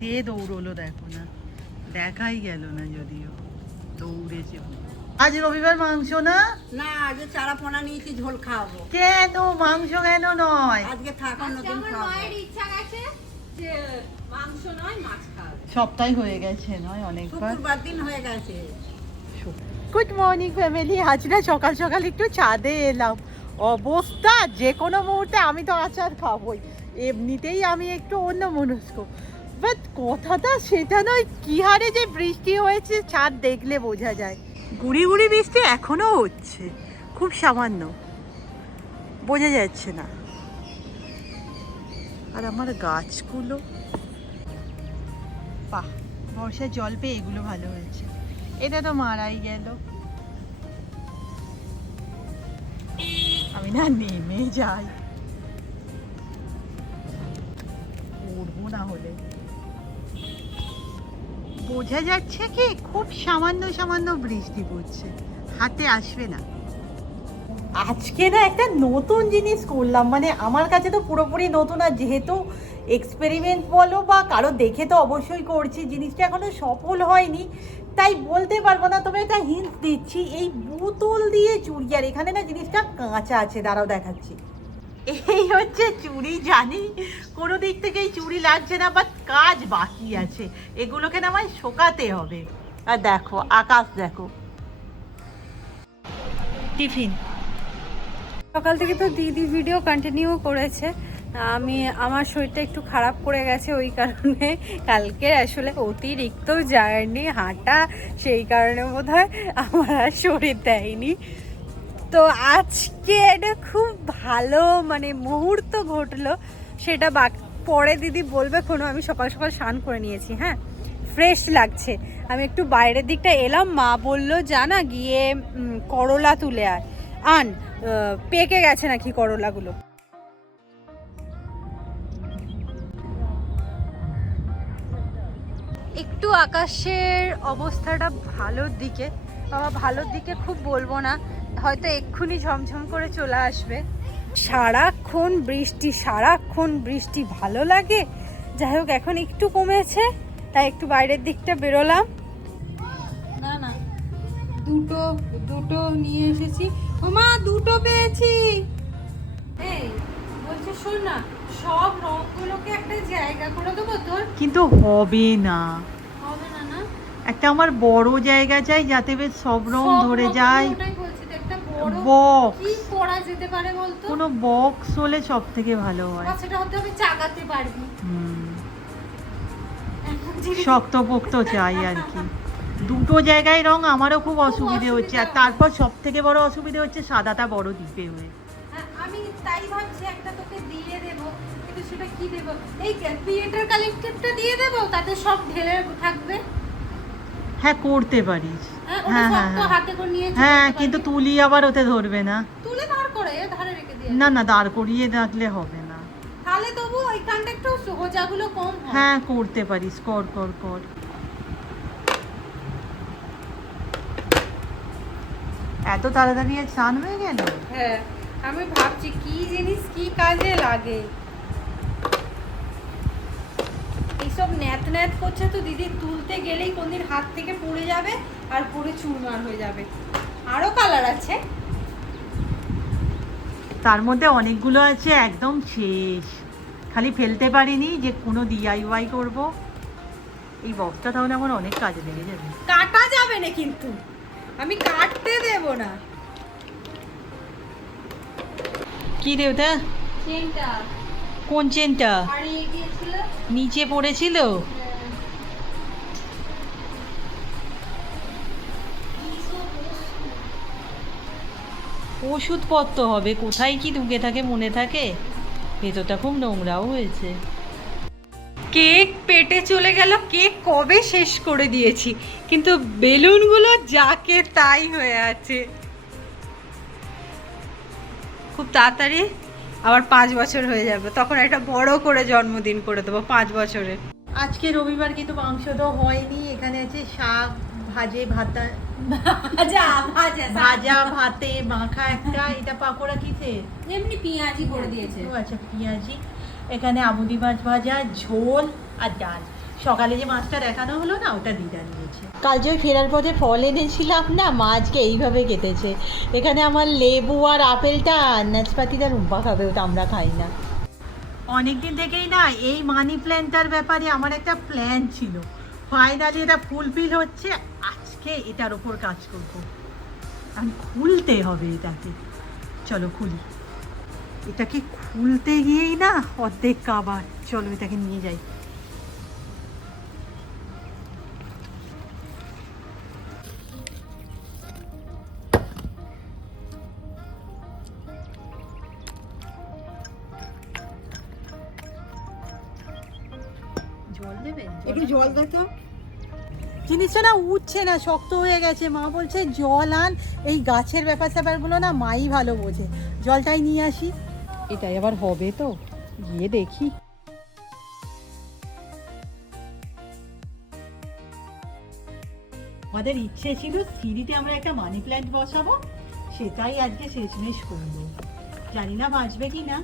কে দৌড়লো দেখো না। দেখাই গেল না যদিও দৌড়েছে আজ রবিবার মাংস না? না আগে চারা পোনা নিয়েছি ঝোল খাওয়াবো। কেন? মাংস কেন নয়? আজকে থাকা আমার খাওয়াবো। মায়ের ইচ্ছা গেছে যে মাংস নয় মাছ খাওয়াবে। সপ্তাহ হয়ে গেছে নয় অনেকবার? শুক্রবার দিন হয়ে গেছে। গুড মর্নিং ফ্যামিলি আজ না সকাল সকাল একটু ছাদে এলাম। অবস্থা যে কোনো মুহূর্তে আমি তো আচার খাবোই। এমনিতেই আমি একটু অন্য মনস্ক বাট কথাটা সেটা নয় কি হারে যে বৃষ্টি হয়েছে ছাদ দেখলে বোঝা যায়। গুড়ি গুড়ি বৃষ্টি এখনও হচ্ছে খুব সামান্য। বোঝা যাচ্ছে না। আর আমার গাছগুলো। বাহ বর্ষার জল পেয়ে এগুলো ভালো হয়েছে। এটা তো মারাই গেল। আমি না নেমে যাই। উঠবো না হলে। বোঝা যাচ্ছে কি খুব সামান্য সামান্য বৃষ্টি পড়ছে। হাতে আসবে না। আজকে না একটা নতুন জিনিস করলাম। মানে আমার কাছে তো পুরোপুরি নতুন। আর যেহেতু এক্সপেরিমেন্ট বলো বা কারও দেখে তো অবশ্যই করছি। জিনিসটা এখনও সফল হয়নি। তাই বলতে পারব না, তবে একটা হিন্ট দিচ্ছি। এই বোতল দিয়ে চুড়ি আর এখানে না জিনিসটা কাঁচা আছে। দাঁড়াও দেখাচ্ছি। এই হচ্ছে চুড়ি জানি। কোনো দিক থেকেই চুড়ি লাগছে না বাট কাজ বাকি আছে। এগুলোকে না আমায় শোকাতে হবে। আর দেখো, আকাশ দেখো। টিফিন। সকাল থেকে তো দিদি ভিডিও কন্টিনিউ করেছে। আমি, আমার শরীরটা একটু খারাপ করে গেছে, ওই কারণে কালকে আসলে অতিরিক্ত জার্নি হাঁটা, সেই কারণে বোধ হয় আমার আর শরীর দেয়নি। তো আজকে একটা খুব ভালো মানে মুহূর্ত ঘটলো। সেটা বাক, পরে দিদি বলবে কোনো, আমি সকাল সকাল স্নান করে নিয়েছি হ্যাঁ? ফ্রেশ লাগছে। আমি একটু বাইরের দিকটা এলাম, মা বলল, জানা, গিয়ে করলা তুলে আয়। আন পেকে গেছে নাকি করলাগুলো? একটু আকাশের অবস্থাটা ভালোর দিকে, বাবা ভালোর দিকে খুব বলব না। হয়তো এক্ষুনি ঝমঝম করে চলে আসবে। সারাক্ষণ বৃষ্টি সারাক্ষণ বৃষ্টি ভালো লাগে। যাই হোক এখন একটু কমেছে তাই একটু বাইরের দিকটা বেরোলাম। না না দুটো দুটো নিয়ে এসেছি। ও মা দুটো পেয়েছি। এই বলছে শোন না সব রঙগুলোকে একটা জায়গা করে দেবো তোর? কিন্তু হবে না। হবে না না? একটা আমার বড় জায়গা চাই যাতে বেশ সব রং ধরে যায় ওটাই বলছি তো, একটা বড় বক্স কি করা যেতে পারে বলতো? কোনো বক্স হলে সব থেকে ভালো হয়। সেটা হতে হবে চাগাতে পারবি। হুম, এখন যে- শক্ত পোক্ত চাই আর কি। দুটো জায়গায় রং আমারও খুব অসুবিধে হচ্ছে। আর তারপর সব থেকে বড় অসুবিধে হচ্ছে সাদাটা বড় দ্বীপে হয়ে। হ্যাঁ, আমি তাই ভাবছি একটা তোকে দিয়ে দেব। কিন্তু সেটা কি দেব? এই ক্রিয়েটার কালেক্টিভটা দিয়ে দেব? তাতে সব ঢেলে থাকবে? হ্যাঁ করতে পারিস। হ্যাঁ হ্যাঁ হ্যাঁ হ্যাঁ। কিন্তু তুলি আবার ওতে ধরবে না। তুলে দাঁড় করে ধারে রেখে দিয়ে। না না দাঁড় করিয়ে রাখলে হবে না। তাহলে তবু ওইখানটা একটু সোজাগুলো কম হয় হ্যাঁ করতে পারিস কর কর কর। এত তাড়াতাড়ি আর স্নান হয়ে গেল? হ্যাঁ আমি ভাবছি কি জিনিস কি কাজে লাগে? এইসব ন্যাত ন্যাত করছে তো দিদি তুলতে গেলেই কোনদিন হাত থেকে পড়ে যাবে আর পড়ে চুরমার হয়ে যাবে। আরও কালার আছে। তার মধ্যে অনেকগুলো আছে একদম শেষ। খালি ফেলতে পারিনি যে কোনো ডিআইওয়াই করব। এই বক্সটা তাহলে আমার অনেক কাজে লেগে যাবে। কাটা যাবে না কিন্তু। আমি কাটতে দেব না। কি রে ওটা চেনটা কোন চেনটা? নিচে পড়েছিল? ওষুধপত্র হবে কোথায় কি ঢুকে থাকে মনে থাকে? ভেতরটা খুব নোংরাও হয়েছে। কেক পেটে চলে গেল কেক কবে শেষ করে দিয়েছি? কিন্তু বেলুনগুলো যাকে তাই হয়ে আছে। খুব তাড়াতাড়ি আবার পাঁচ বছর হয়ে যাবে। তখন একটা বড় করে জন্মদিন করে দেবো পাঁচ বছরে। আজকে রবিবার কিন্তু মাংস তো হয়নি এখানে আছে শাক ভাজে ভাতা। ভাজা ভাজা ভাজা ভাতে মাখা একটা এটা পাকোড়া কিসে? এমনি পেঁয়াজি করে দিয়েছে। ও আচ্ছা পেঁয়াজি। এখানে আমুদি মাছ ভাজা ঝোল আর ডাল। সকালে যে মাছটা দেখানো হলো না ওটা দিদা নিয়েছে কাল যে ফেরার পথে ফল এনেছিলাম না মাছকে এইভাবে কেটেছে। এখানে আমার লেবু আর আপেলটা নাচপাতিটা রুম্পা খাবে ওটা আমরা খাই না। অনেক দিন থেকেই না এই মানি প্ল্যান্টটার ব্যাপারে আমার একটা প্ল্যান ছিল। ফাইনালি এটা ফুলফিল হচ্ছে আজকে এটার ওপর কাজ করব। আমি খুলতে হবে এটাকে। চলো খুলি। এটাকে খুলতে গিয়েই না অর্ধেক কাবার। চলো এটাকে নিয়ে যাই। উঠছে না শক্ত হয়ে গেছে। মা বলছে জল আন। এই গাছের ব্যাপার স্যাপারগুলো না মাই ভালো বোঝে। জলটাই নিয়ে আসি। এটাই আবার হবে তো। গিয়ে দেখি। আমাদের ইচ্ছে ছিল সিঁড়িতে আমরা একটা মানি প্ল্যান্ট বসাবো। সেটাই আজকে শেষমেশ করব। জানি না বাঁচবে কি না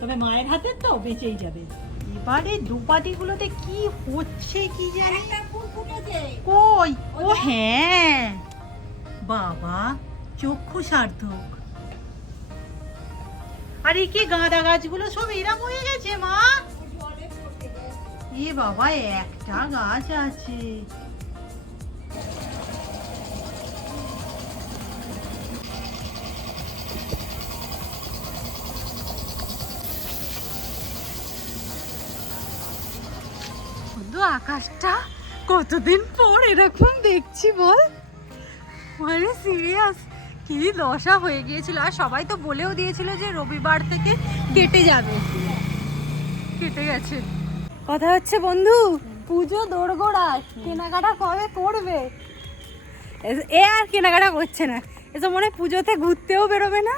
তবে মায়ের হাতে তো বেঁচেই যাবে। এবারে দুপাটিগুলোতে কি হচ্ছে কি জানি? কই? ও হ্যাঁ। বাবা চক্ষু সার্থক। আরে এই কি গাঁদা গাছগুলো সব এরম হয়ে গেছে মা। এ বাবা একটা গাছ আছে। আকাশটা কতদিন পর এরকম দেখছি বল? মানে সিরিয়াস কি দশা হয়ে গিয়েছিল। আর সবাই তো বলেও দিয়েছিল যে রবিবার থেকে কেটে যাবে। কেটে গেছে। কথা হচ্ছে, বন্ধু, পুজো দোরগোড়া কেনাকাটা কবে করবে? এ- এ আর কেনাকাটা করছে না। এসব মনে পুজোতে ঘুরতেও বেরোবে না?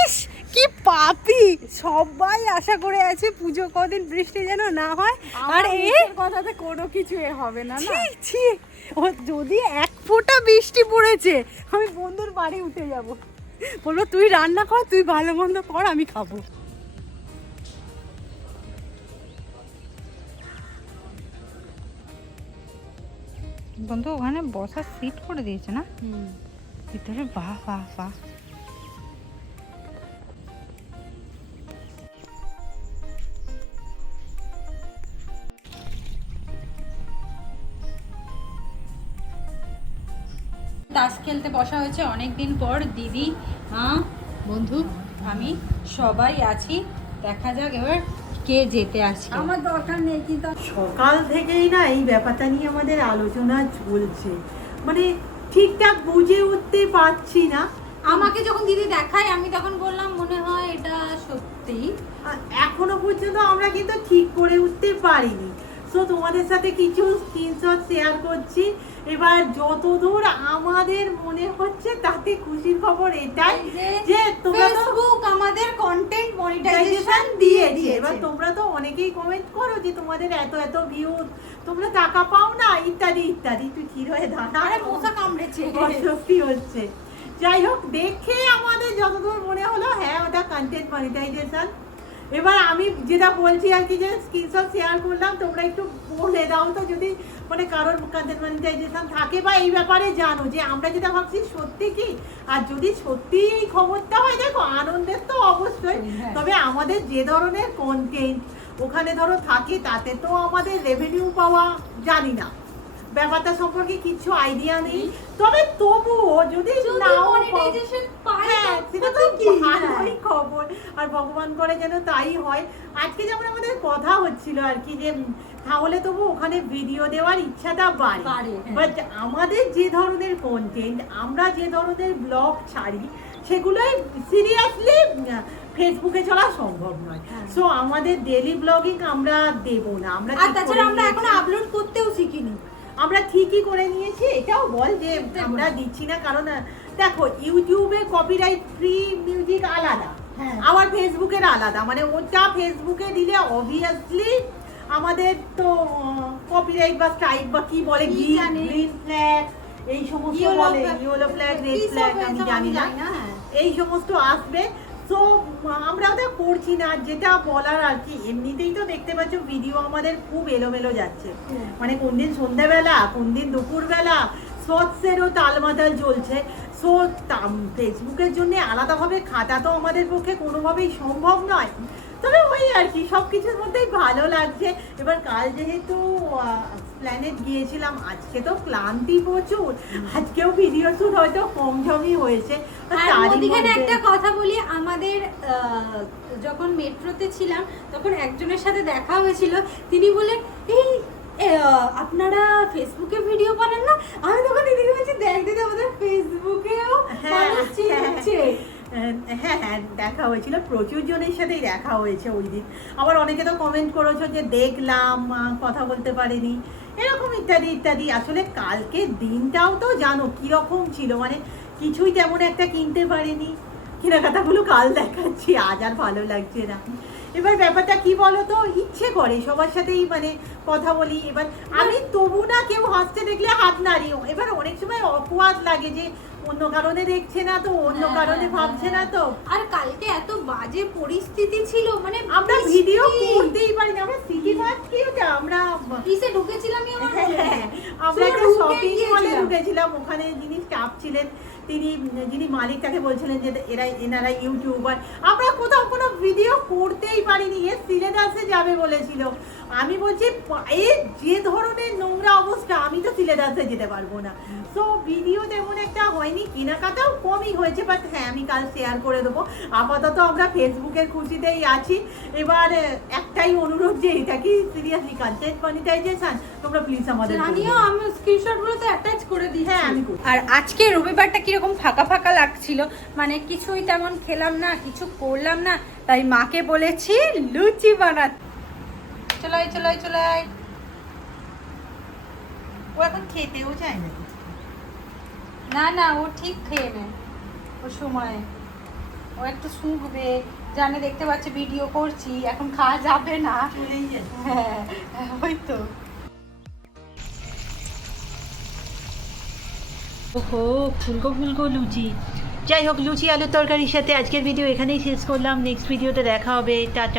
ইস কি পাপি! সবাই আশা করে আছে পুজো কদিন বৃষ্টি যেন না হয়। আর এ কথাতে কোনো কিছু এ হবে না ছি ছি। ও যদি এক ফোঁটা বৃষ্টি পড়েছে আমি বন্ধুর বাড়ি উঠে যাব। বলব তুই রান্না কর তুই ভালো মন্দ কর আমি খাব। বন্ধু ওখানে বসার সিট করে দিয়েছে না? ভিতরে বাহ বাহ বাহ। তাস খেলতে বসা হয়েছে অনেক দিন পর দিদি মা বন্ধু আমি সবাই আছি। দেখা যাক এবার কে যেতে আসছে আমার দরকার নেই কিন্তু সকাল থেকেই না এই ব্যাপারটা নিয়ে আমাদের আলোচনা চলছে। মানে ঠিকঠাক বুঝে উঠতে পারছি না। আমাকে যখন দিদি দেখায় আমি তখন বললাম মনে হয় এটা সত্যি। আর এখনও পর্যন্ত আমরা কিন্তু ঠিক করে উঠতে পারিনি। সো তোমাদের সাথে কিছু স্ক্রিনশট শেয়ার করছি। এবার যতদূর আমাদের মনে হচ্ছে তাতে খুশির খবর এটাই যে তোমরা তো ফেসবুক আমাদের কন্টেন্ট মনিটাইজেশন দিয়ে দিয়ে এবার তোমরা তো অনেকেই কমেন্ট করো যে তোমাদের এত এত ভিউ তোমরা টাকা পাও না ইত্যাদি ইত্যাদি। তুই ঠিক হয়ে দাঁড়া? আরে মশা কামড়েছে। অস্বস্তি হচ্ছে। যাই হোক দেখে আমাদের যতদূর মনে হলো হ্যাঁ ওটা কন্টেন্ট মনিটাইজেশন এবার আমি যেটা বলছি আর কি যে স্ক্রিনশট শেয়ার করলাম তোমরা একটু বলে দাও তো যদি মানে কারোর কন্টেন্ট মনিটাইজেশন থাকে বা এই ব্যাপারে জানো যে আমরা যেটা ভাবছি সত্যি কি আর যদি সত্যি এই খবরটা হয় দেখো আনন্দের তো অবশ্যই হ্যাঁ। তবে আমাদের যে ধরনের কন্টেন্ট ওখানে ধরো থাকে তাতে তো আমাদের রেভিনিউ পাওয়া জানি না ব্যাপারটা সম্পর্কে কিছু আইডিয়া নেই। তবে তবুও যদি নাও হ্যাঁ সেটা তো ভালোই খবর। আর ভগবান করে যেন তাই হয়। আজকে যেমন আমাদের কথা হচ্ছিল আর কি যে তাহলে তবু ওখানে ভিডিও দেওয়ার ইচ্ছাটা বাড়ে। বাড়ে, হ্যাঁ। বাট আমাদের যে ধরনের কন্টেন্ট আমরা যে ধরনের ব্লগ ছাড়ি সেগুলোই সিরিয়াসলি ফেসবুকে চলা সম্ভব নয়। হ্যাঁ। সো আমাদের ডেলি ব্লগিং আমরা দেব না। আমরা আর তাছাড়া আমরা এখন আপলোড করতেও শিখিনি। আমরা ঠিকই করে নিয়েছি এটাও বল যে আমরা দিচ্ছি না কারণ দেখো ইউটিউবে কপিরাইট ফ্রি মিউজিক আলাদা হ্যাঁ। আবার ফেসবুকের আলাদা মানে ওটা ফেসবুকে দিলে অবভিয়াসলি আমাদের তো কপিরাইট বা স্ট্রাইক বা কি বলে গ্রিন? ফ্ল্যাগ এই সমস্ত বলে ইয়েলো ফ্ল্যাগ রেড ফ্ল্যাগ আমি জানি না হ্যাঁ। এই সমস্ত আসবে তো আমরা ওটা করছি না। যেটা বলার আর কি এমনিতেই তো দেখতে পাচ্ছ ভিডিও আমাদের খুব এলোমেলো যাচ্ছে। মানে কোন দিন সন্ধ্যাবেলা কোন দিন দুপুরবেলা সৎসেরও তালমাতাল চলছে। সো ফেসবুকের জন্য আলাদাভাবে খাতা তো আমাদের পক্ষে কোনোভাবেই সম্ভব নয়। তবে ওই আর কি সব কিছুর মধ্যেই ভালো লাগছে। এবার কাল যেহেতু প্ল্যানেট গিয়েছিলাম আজকে তো ক্লান্তি প্রচুর। আজকেও ভিডিও শুট হয়তো কমঝমই হয়েছে। একটা কথা বলি আমাদের যখন মেট্রোতে ছিলাম তখন একজনের সাথে দেখা হয়েছিল। তিনি বলে এই আপনারা ফেসবুকে ভিডিও বানান না? আমি তখন দিদিকে বলছি দেখ দিদি আমাদের ফেসবুকেও হ্যাঁ, মানুষ চিনছে। হ্যাঁ হ্যাঁ দেখা হয়েছিল। প্রচুর জনের সাথেই দেখা হয়েছে ওই দিন। আবার অনেকে তো কমেন্ট করেছ যে দেখলাম কথা বলতে পারিনি। এরকম ইত্যাদি ইত্যাদি। আসলে কালকে দিনটাও তো জানো কীরকম ছিল। মানে কিছুই তেমন একটা কিনতে পারিনি। কেনাকাটাগুলো কাল দেখাচ্ছি আজ আর ভালো লাগছে না। এবার ব্যাপারটা কি বলো তো ইচ্ছে করে সবার সাথেই মানে কথা বলি। এবার আমি তবু না কেউ হাসতে দেখলে হাত নাড়িও। এবার অনেক সময় অপবাদ লাগে যে অন্য কারণে দেখছে না তো অন্য হ্যাঁ, কারণে হ্যাঁ, ভাবছে না তো। আর কালকে এত বাজে পরিস্থিতি ছিল মানে আমরা। ভিডিও করতেই পারি না আমরা সিটি মার্ট কি ওটা? আমরা কিসে ঢুকেছিলামই আমার। হ্যাঁ, একটা শপিং মলে ঢুকেছিলাম। ওখানে যিনি স্টাফ ছিলেন তিনি যিনি মালিক তাকে বলছিলেন যে এরা এনারা ইউটিউবার আমরা কোথাও কোনো ভিডিও করতেই পারিনি এ সিলেদাসে যাবে বলেছিল। আমি বলছি এ যে ধরনের নোংরা অবস্থা আমি তো সিলেদাসে যেতে পারব না। সো ভিডিও তেমন একটা হয়নি কেনাকাটাও কমই হয়েছে বাট হ্যাঁ আমি কাল শেয়ার করে দেবো। আপাতত আমরা ফেসবুকের খুশিতেই আছি। এবার একটাই অনুরোধ যে এটা কি সিরিয়াসলি কন্টেন্ট মনিটাইজেশন তোমরা প্লিজ আমাদের জানিও করবে। আমি স্ক্রিনশটগুলো তো অ্যাটাচ করে দিই হ্যাঁ, আমি আর আজকে রবিবারটা কীরকম ফাঁকা ফাঁকা লাগছিল। মানে কিছুই তেমন খেলাম না কিছু করলাম না। তাই মাকে বলেছি লুচি বানাতে। চলাই চলাই চলাই। ও এখন খেতেও চায় না না না ও ঠিক খেয়ে নেয় ও সময়। ও একটু শুকবে জানে দেখতে পাচ্ছে ভিডিও করছি এখন খাওয়া যাবে না। হ্যাঁ ওই তো। ওহো, ফুলকো ফুলকো লুচি। যাই হোক, লুচি, আলুর তরকারির সাথে আজকের ভিডিও এখানেই শেষ করলাম। নেক্সট ভিডিওতে দেখা হবে। টাটা।